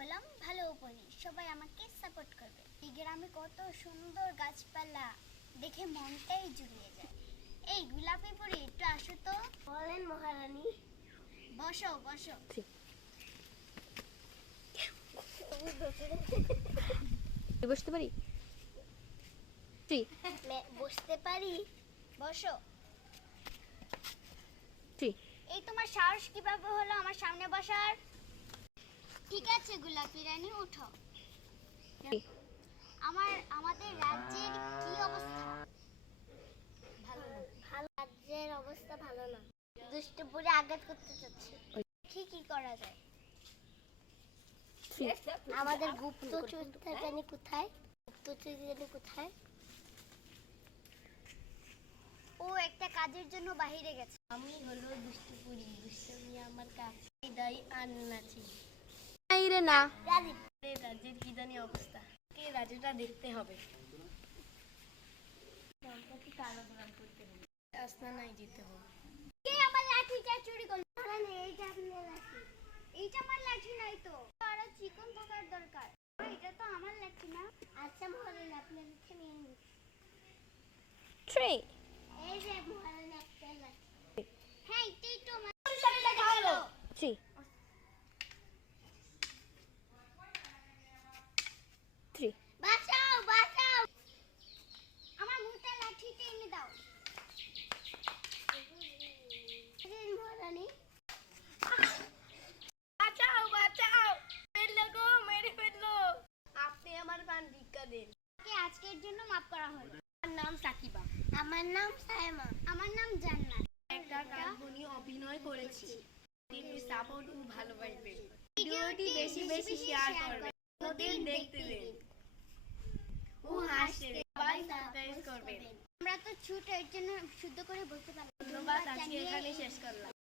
হলাম ভালো পড়ি, সবাই আমাকে সাপোর্ট করবে। এই গ্রামে কত সুন্দর গাছপালা দেখে মনটাই জুড়িয়ে যায়। এই গোলাপি পরি একটু আসো তো। বলেন মহারানী। বসো বসো। বসতে পারি? বসতে পারি? বসো। ঠিক। এই তোমার সাহস কিভাবে হলো আমার সামনে বসার? ঠিক আছে গোলাপি রানী, উঠো। আমাদের রাজ্যের কি অবস্থা? ভালো রাজ্যের অবস্থা ভালো না। দুষ্টপুরে আঘাত করতে যাচ্ছে। কি করা যায়? আমাদের গুপ্তচর জানি কোথায়? কোথায়? ও একটা কাজের জন্য বাইরে গেছে। আমি হলো দুষ্টপুরি, দুষ্টমি আমার কাছে দাই আন্নাছি। এই রে না, রাজ্যের কি জানি অবস্থা, কে রাজ্যটা দেখতে হবে। আসনানায় যেতে হবে। কে আমার লাঠিটা চুরি করলো? এইটা আপনার লাঠি। এইটা আমার লাঠি নাই তো, আরো চিকন থাকার দরকার। এটা তো আমার লাঠি না। আচ্ছা মহারানী, আপনার লাঠি নিয়ে নিন। থ্রি। এই যে মহারানী আপনার লাঠি। হ্যাঁ, এটাই তো আমার সাথে ভালো। থ্রি। থ্রি। বাঁচাও বাঁচাও, আমার মোটা লাঠিটা এনে দাও। মহারানী বাঁচাও বাঁচাও, মেরে গো, মেরে ফেললো। আপনি আমার প্রাণ ভিক্ষা দিন। আজকের জন্য মাফ করা হলো। আমার নাম সাকিবা। আমার নাম সায়মা। আমার নাম জান্নাত। একটা কাল্পনিক অভিনয় করেছি। টিভি সাপোর্ট ও ভালোবাসবে। ভিডিওটি বেশি বেশি শেয়ার করবেন। নতুন দেখতে দিন ও হাসতে দিন। সবাই সাবস্ক্রাইব করবেন। আমরা তো ছোট, এর জন্য শুদ্ধ করে বলতে পারি। ধন্যবাদ, আজকে এখানে শেষ করলাম।